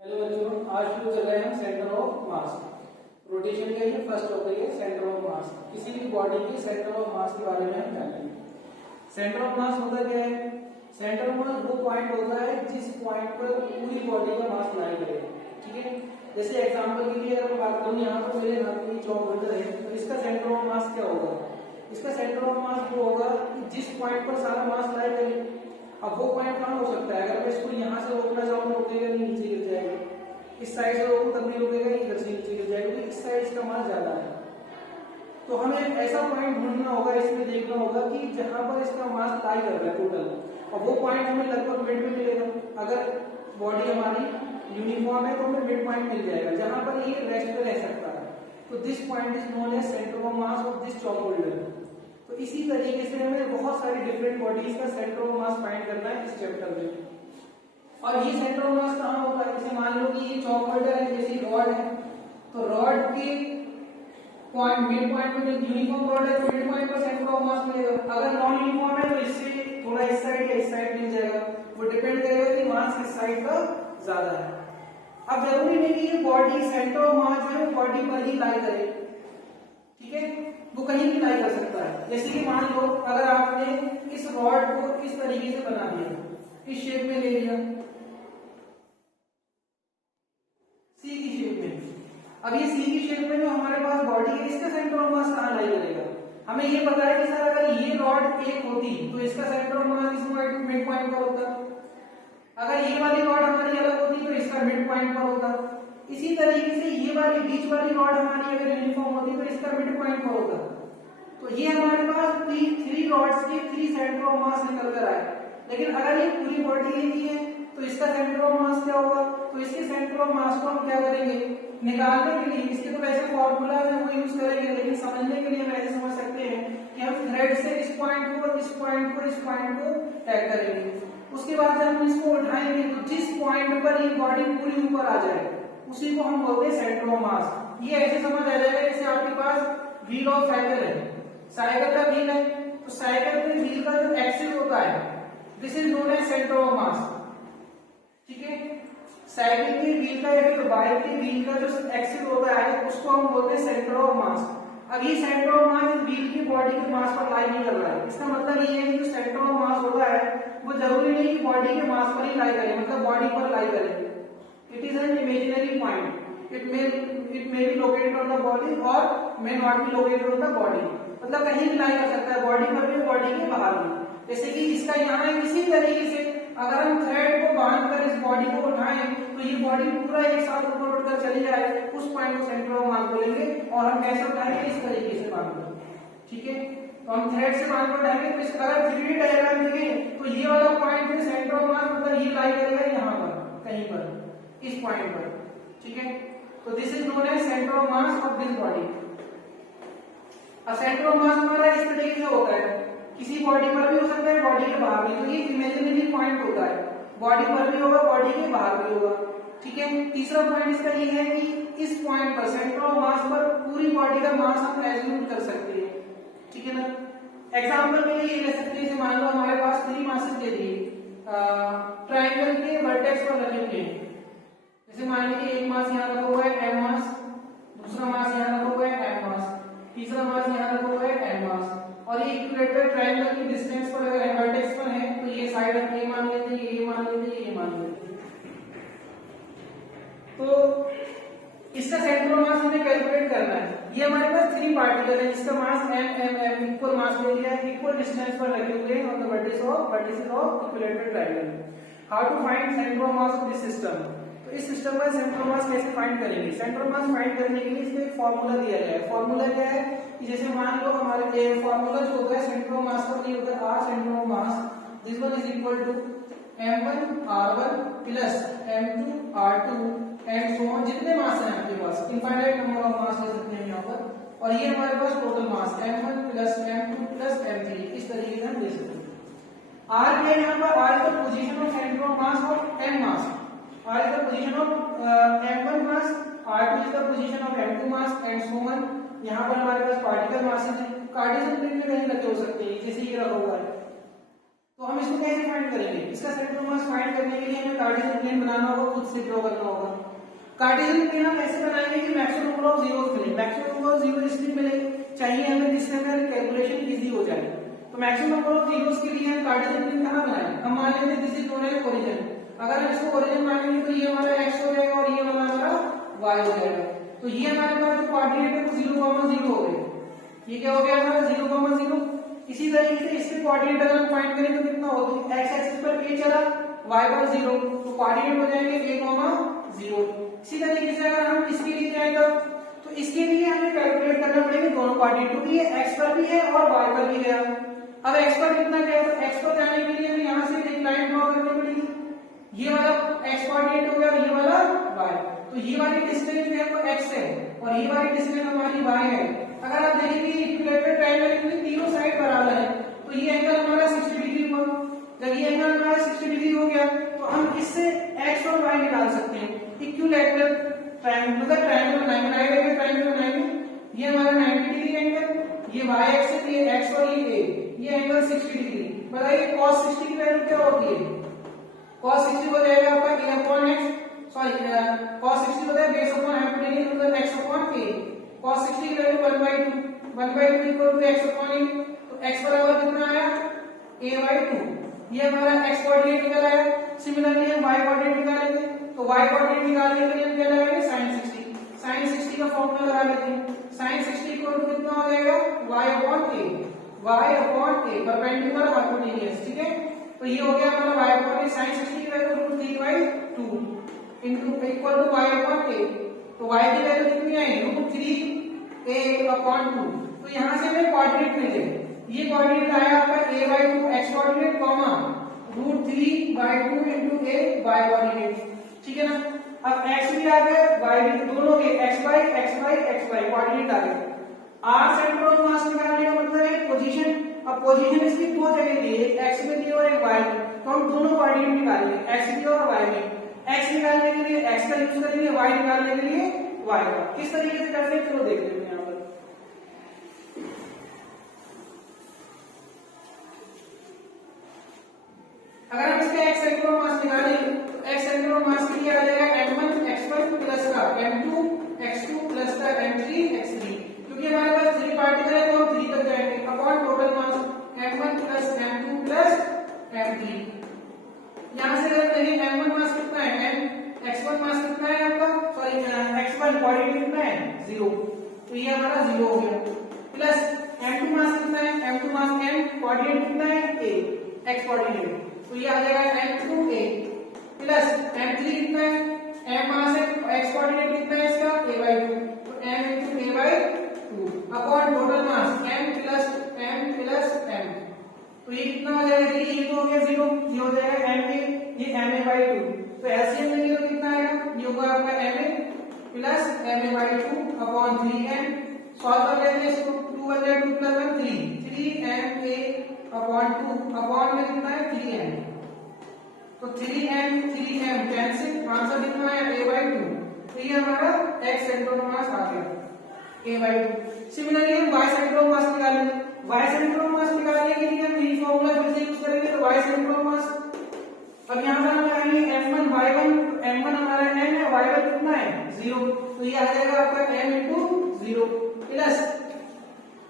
Hello बच्चों, आज शुरू कर रहे हैं सेंटर ऑफ मास। रोटेशन का ये फर्स्ट टॉपिक है, सेंटर ऑफ मास। किसी भी बॉडी के सेंटर ऑफ मास के बारे में हम जानेंगे। सेंटर ऑफ मास होता क्या है? सेंटर ऑफ मास वो पॉइंट होता है जिस पॉइंट पर पूरी बॉडी का मास लाई करेगा। ठीक है, जैसे एग्जांपल के लिए अगर मैं बात करूं, यहाँ पर मेरे हाथ में चॉकलेट है, तो इसका सेंटर ऑफ मास क्या होगा? इसका सेंटर ऑफ मास वो होगा जिस पॉइंट पर सारा मास लाई करे। अब वो पॉइंट कहाँ हो सकता है? अगर मैं इसको यहाँ से रोकना चाहूँ, रोकेगा नहीं, नीचे गिर जाएगा। इस साइड से रोकूं तब भी रोकेगा, इधर से नीचे गिर जाएगा, क्योंकि इस साइड इसका मास ज्यादा है। तो हमें ऐसा पॉइंट ढूंढना होगा, इसमें देखना होगा कि जहां पर इसका मास लाई कर रहा है टोटल, और वो पॉइंट हमें लगभग मिड में मिलेगा। अगर बॉडी हमारी यूनिफॉर्म है तो हमें मिड पॉइंट मिल जाएगा, जहां पर ये रेस्ट पे रह सकता है। तो this point is known as centre of mass of this chalk holder. तो इसी तरीके से हमें बहुत सारी डिफरेंट बॉडीज का सेंटर ऑफ मास फाइंड करना है इस चैप्टर में। और ये सेंटर ऑफ मास कहाँ होता है? जैसे मान लो कि ये चॉक होल्डर है, जैसे रॉड है, तो रॉड के पॉइंट मिड पॉइंट में यूनिफॉर्म रॉड है तो मिड पॉइंट पर सेंटर ऑफ मास मिलेगा। अगर नॉन यूनिफॉर्म है तो इससे थोड़ा इस साइड या इस साइड मिल जाएगा। वो डिपेंड करेगा कि मास किस साइड का ज्यादा है। अब जरूरी नहीं कि ये बॉडी सेंटर ऑफ मास जो है बॉडी पर ही लाई करे, ठीक है, वो कहीं भी लाई कर सकता है। जैसे कि मान लो अगर आपने इस रॉड को इस तरीके से बना दिया, इस शेप में ले लिया, सी की शेप में। अब ये सी की शेप में जो हमारे पास बॉडी है, इसका सेंटर ऑफ मास कहाँ लाई करेगा? हमें ये पता है कि सर अगर ये रॉड एक होती तो इसका सेंटर ऑफ मास इस मिड पॉइंट पर होता, अगर ये वाली रॉड हमारी अलग होती तो इसका मिड पॉइंट पर होता। इसी तरीके से ये वाली बीच वाली रॉड हमारी अगर यूनिफॉर्म होती तो इसका मिड पॉइंट पर होता। तो ये हमारे पास थ्री रॉड्स के थ्री सेंटर ऑफ मास निकल कर आए। लेकिन अगर ये पूरी बॉडी एक ही है तो इसका सेंटर ऑफ मास क्या होगा? तो इसके सेंटर ऑफ मास को हम क्या करेंगे निकालने के लिए? इसके तो वैसे फॉर्मूला है वो यूज करेंगे, लेकिन समझने के लिए हम ऐसे समझ सकते हैं कि हम थ्रेड से इस पॉइंट को इस पॉइंट को इस पॉइंट को टैग करेंगे। उसके बाद जब हम इसको उठाएंगे तो जिस पॉइंट पर ये बॉडी पूरी ऊपर आ जाए उसी को हम बोलते हैं सेंटर ऑफ मास। ये ऐसे समझ आ जाएगा जैसे आपके पास व्हील ऑफ साइकिल है, साइकिल का व्हील है, तो साइकिल के व्हील का जो एक्सिस होता है this is known as centre of mass. ठीक है, साइकिल के व्हील का या फिर बाइक के व्हील का जो एक्सिस होता है उसको हम बोलते हैं सेंटर ऑफ मास। अब ये सेंटर ऑफ मास इस व्हील की बॉडी के मास पर लाई नहीं कर रहा है। इसका मतलब ये है कि जो सेंटर ऑफ मास होता है वो जरूरी नहीं कि बॉडी के मास पर ही लाई करे, मतलब बॉडी पर लाई करे। It is an imaginary point. It may be located on the body or may not be located on the body. मतलब कहीं भी लाई कर सकता है, बॉडी पर भी बॉडी के बाहर भी। जैसे कि इसका यहाँ है, इसी तरीके से अगर हम थ्रेड को बांधकर इस बॉडी को उठाएं तो ये बॉडी पूरा एक साथ ऊपर उठकर चली जाए, उस पॉइंट को सेंटर ऑफ मास बोलेंगे। और हम कैसे उठाएंगे? इस तरीके से बांधकर। ठीक है, तो हम थ्रेड से बांधकर उठाएंगे तो अगर 3D डायग्राम देखें तो ये वाला पॉइंट है सेंटर ऑफ मास, मतलब ये लाई करेगा यहाँ पर कहीं पर, इस पॉइंट पर। ठीक है, तो this is known as centre of mass of this body. अब सेंटर ऑफ मास हमारा इस तरीके से होता है, किसी बॉडी पर भी हो सकता है, बॉडी के बाहर भी। तो ये इमेजिनरी पॉइंट होता है, बॉडी पर भी होगा, बॉडी के बाहर भी होगा। ठीक है, तीसरा पॉइंट इसका ये है कि इस पॉइंट पर सेंटर ऑफ मास पर पूरी बॉडी का मास हम एज्यूम कर सकते हैं। ठीक है ना, एग्जांपल के लिए ये ले सकते हैं, मान लो हमारे पास 3 मासेस दे दिए, ट्रायंगल के वर्टेक्स पर रखे हुए हैं। जैसे मान लीजिए एक मास यहाँ रखा हुआ है m मास, दूसरा मास यहाँ रखा हुआ है m मास, तीसरा मास यहाँ रखा हुआ है n मास, और ये इक्विलेटरल ट्रायंगल की डिस्टेंस पर अगर वर्टेक्स पर है तो ये साइड हम a मान लेते हैं, ये मान लेते हैं, ये मान लेते हैं। तो इसका सेंटर ऑफ मास हमें कैलकुलेट करना है। ये हमारे पास 3 पार्टिकल है जिसका मास m इक्वल मास ले लिया है, इक्वल डिस्टेंस पर रखे हुए हैं on the vertices of equilateral triangle. How to find centre of mass of this system? तो इस सिस्टम में सेंटर ऑफ मास कैसे फाइंड करेंगे? सेंटर ऑफ मास फाइंड करने के लिए इसमें एक फार्मूला दिया गया है। फार्मूला क्या है कि जैसे मान लो हमारे फार्मूला जो होता है सेंटर ऑफ मास का, ये होता है r centre of mass, this one is equal to m1 r1 plus m2 r2 and so on. जितने मास हैं आपके पास, इनफाइनाइट नंबर ऑफ मास ले सकते हैं यहाँ पर, और ये हमारे पास total mass m1 plus m2 plus m3, इस तरीके से हम ले सकते हैं। r क्या है यहाँ पर? r is the position of centre of mass of n mass, r is the position of m1 mass, r2 is the position of m2 mass and so on। यहाँ पर हमारे पास पार्टिकल मासेस हैं, Cartesian plane में कहीं रखे हो सकते हैं, जैसे ये रखा हुआ है। तो हम इसको कैसे फाइंड करेंगे? इसका सेंटर ऑफ मास फाइंड करने के लिए हमें कार्टेशियन प्लेन बनाना होगा, खुद से ड्रॉ करना होगा। कार्टेशियन प्लेन हम ऐसे बनाएंगे कि मैक्सिमम नंबर ऑफ जीरोस मिले। मैक्सिमम नंबर ऑफ जीरो इसलिए मिले चाहिए हमें जिससे हमें कैलकुलेशन इजी हो जाए। तो मैक्सिमम नंबर ऑफ जीरोस के लिए हम कार्टेशियन प्लेन कहां बनाएं? हम मान लेते हैं this is known as origin. अगर हम इसको ओरिजिन मानेंगे तो ये हमारा x हो जाएगा और ये वाला हमारा y हो जाएगा। तो ये हमारे पास जो कोऑर्डिनेट है वो 0, 0 हो गए। ये क्या हो गया हमारा 0, 0। इसी तरीके से इसके कोऑर्डिनेट अगर हम फाइंड करें तो कितना होगा? x एक्सिस पर a चला, y पर 0, तो कोऑर्डिनेट हो जाएंगे a, 0। इसी तरीके से अगर हम इसके लिए जाएगा तो इसके लिए हमें कैलकुलेट करना पड़ेगा दोनों कोऑर्डिनेट, क्योंकि ये x पर भी है और y पर भी है। अब x पर कितना गया? तो x पर जाने के लिए हमें यहां से एक लाइन ड्रॉ करनी पड़ेगी। ये वाला x कोऑर्डिनेट हो गया और ये वाला y। तो ये वाली डिस्टेंस जो है वो x है और ये वाली डिस्टेंस हमारी y है। अगर आप देखेंगे इक्विलेटरल ट्रायंगल में तीनों साइड बराबर है तो ये एंगल हमारा 60 डिग्री हुआ। जब ये एंगल हमारा 60 डिग्री हो गया तो हम इससे x और y निकाल सकते हैं। इक्विलेटरल ट्रायंगल मतलब ट्रायंगल बनाएंगे, राइट एंगल ट्रायंगल बनाएंगे। ये हमारा 90 डिग्री एंगल, ये y एक्सिस, ये x और ये a, ये एंगल 60 डिग्री। बताइए cos 60 की वैल्यू क्या होती है? cos 60 हो जाएगा आपका a/x, सॉरी cos 60 होता है बेस अपॉन हाइपोटेन्यूज मतलब x/a। cos 60 की वैल्यू 1/2 इक्वल टू x/a। तो x बराबर कितना आया? a/2। ये हमारा x कोऑर्डिनेट निकल आया। सिमिलरली हम y कोऑर्डिनेट निकालेंगे तो y कोऑर्डिनेट निकालने के लिए हम क्या लगाएंगे? sin 60। sin 60 का फॉर्मूला लगा लेते हैं। sin 60 इक्वल टू कितना हो जाएगा? y/a perpendicular hypotenuse. ठीक है, तो ये हो गया हमारा y/a। sin 60 की value √3/2 into equal to y/a। तो y की वैल्यू कितनी आई? √3a/2। तो यहां से हमें कोऑर्डिनेट मिले। ये कोऑर्डिनेट आया आपका a/2 x coordinate comma √3/2 into a y coordinate. ठीक है ना? अब x भी आ गया, y भी, दोनों के x कोऑर्डिनेट आ गए। r सेंटर ऑफ मास निकालने का मतलब है पोजीशन। अब पोजीशन इसकी दो जगह दी है, एक x में दी और एक y में। तो हम दोनों कोऑर्डिनेट निकालेंगे, x में और y में। x निकालने के लिए x का यूज करेंगे, y निकालने के लिए y का। किस तरीके से करते हैं चलो देख लेते हैं। यहाँ पर अगर हम इसका x सेंटर ऑफ मास निकालें तो x सेंटर ऑफ मास के लिए आ जाएगा m1 x1 प्लस का m2 x2 प्लस का m3 x3। क्योंकि हमारे पास 3 पार्टिकल है तो हम 3 तक जाएंगे upon total mass m1 plus m2 plus m3। यहां से अगर देखें m1 मास कितना है, x1 मास कितना है आपका, सॉरी x1 कोऑर्डिनेट कितना है? 0। तो ये हमारा 0 हो गया। प्लस m2 मास कितना है? m2 मास m कोऑर्डिनेट कितना है? a x coordinate. तो ये आ जाएगा m2a प्लस m3 कितना है? m मास है, x कोऑर्डिनेट कितना है इसका? a/2। तो m into a/2 upon total mass m plus m। तो ये कितना हो जाएगा? ये तो हो गया 0, ये हो जाएगा ma, ये ma/2। तो एलसीएम लेंगे तो कितना आएगा? ये होगा आपका ma plus ma/2 upon 3m। Solve कर लेते हैं इसको, 2 + 2 + 1 3ma अपॉन 2 अपॉन में कितना है? 3m। तो 3m कैंसिल, आंसर कितना है? a/2। तो ये हमारा x सेंटर ऑफ मास आ गया a/2। सिमिलरली हम y सेंटर ऑफ मास निकालेंगे। y सेंटर ऑफ मास निकालने के लिए हम यही फॉर्मूला फिर से यूज करेंगे। तो y सेंटर ऑफ मास अब यहां पर हम लगाएंगे f1 y1, m1 हमारा m है, y1 कितना है? 0। तो ये आ जाएगा आपका m into 0 प्लस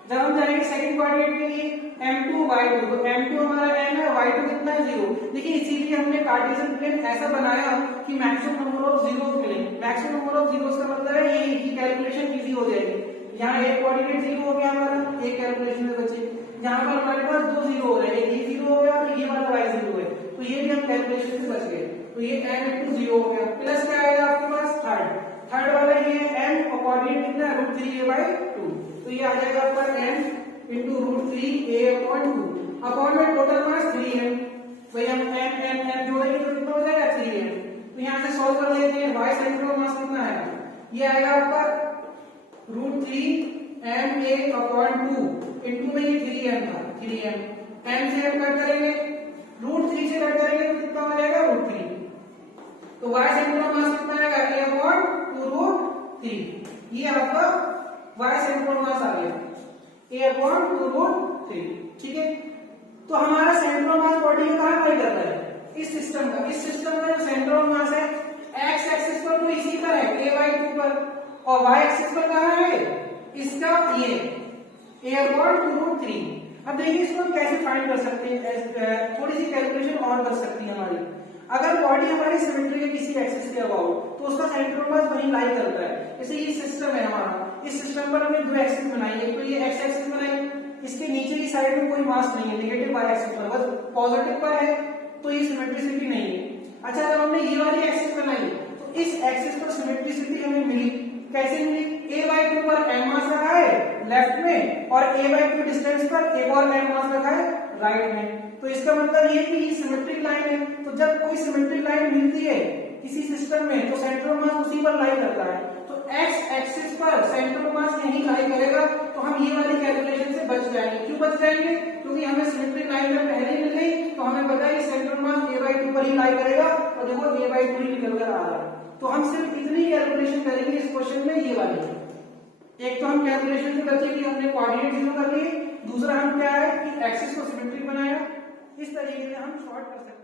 जब हम जाएंगे सेकंड कोऑर्डिनेट के लिए m2 y2। तो m2 हमारा m है, y2 कितना है? 0। देखिए इसीलिए हमने कार्टेशियन प्लेन ऐसा बनाया कि मैक्सिमम नंबर ऑफ जीरोस मिले। मैक्सिमम नंबर ऑफ जीरोस का मतलब है ये कि कैलकुलेशन इजी हो जाएगी। यहाँ एक कोऑर्डिनेट 0 हो गया हमारा, एक कैलकुलेशन में बचे। यहाँ पर हमारे पास 2 0 हो रहे हैं, एक ये 0 हो गया और ये वाला y 0 है। तो ये भी हम कैलकुलेशन से बच गए। तो ये m into 0 हो गया। प्लस क्या आएगा आपके पास? थर्ड वाला ये m और कोऑर्डिनेट कितना है? √3a/2। तो ये आ जाएगा आपका m into √3a/2 अपॉन में टोटल मास 3m। भाई हम m जोड़ेंगे तो कितना हो जाएगा? 3m। तो यहाँ से सॉल्व कर लेते हैं। y सेंटर ऑफ मास कितना है? ये आएगा आपका √3ma/2 इनटू में ये 3m था, 3m m से हम कट करेंगे, √3 से कट करेंगे तो कितना हो जाएगा? √3। तो y सेंटर ऑफ मास कितना आएगा? a/2√3। ये आपका y सेंटर ऑफ मास आ गया a/2√3। ठीक है, तो हमारा सेंटर ऑफ मास बॉडी में कहां लाई कर रहा है? इस सिस्टम का। इस सिस्टम में जो सेंटर ऑफ मास है एक्स एक्सिस पर तो इसी पर है a/2 पर, और y एक्सिस पर कहां है? इसका ये a/√3। अब देखिए इसको हम कैसे फाइंड कर सकते हैं, थोड़ी सी कैलकुलेशन और कर सकती है हमारी। अगर बॉडी हमारी सिमेट्री है किसी एक्सिस के अबाउट, तो उसका सेंटर ऑफ मास वहीं लाई करता है। जैसे ये सिस्टम है हमारा, इस सिस्टम पर हमने दो एक्सिस बनाई है, तो ये एक्स एक्सिस बनाई, इसके नीचे की साइड में कोई मास नहीं है, नेगेटिव y एक्सिस पर, बस पॉजिटिव पर है, तो ये सिमेट्रिसिटी नहीं है। अच्छा, जब हमने ये वाली एक्सिस बनाई तो इस एक्सिस पर सिमेट्रिसिटी हमें मिली, कैसे मिली? a/2 पर m मास रखा है लेफ्ट में, और a/2 डिस्टेंस पर एक और m मास रखा है राइट में। तो इसका मतलब ये कि ये सिमेट्रिक लाइन है। तो जब कोई सिमेट्रिक लाइन मिलती है किसी सिस्टम में, तो सेंटर ऑफ मास उसी पर लाई करता है। तो x एक्सिस पर सेंटर ऑफ मास यहीं लाई करेगा, तो हम ये वाली कैलकुलेशन से बच जाएंगे। क्यों बच जाएंगे? क्योंकि हमें सिमेट्रिक लाइन में पहले ही मिल गई, तो हमें पता है कि सेंटर ऑफ मास a/2 पर ही लाई करेगा, और देखो a/2 ही निकल कर आ रहा है। तो हम सिर्फ इतनी कैलकुलेशन करेंगे इस क्वेश्चन में, ये वाली। एक तो हम कैलकुलेशन से बचे कि हमने कोऑर्डिनेट जीरो कर लिए, दूसरा हम क्या है कि एक्सिस को सिमेट्रिक बनाया। इस तरीके से हम शॉर्ट कर सकते हैं।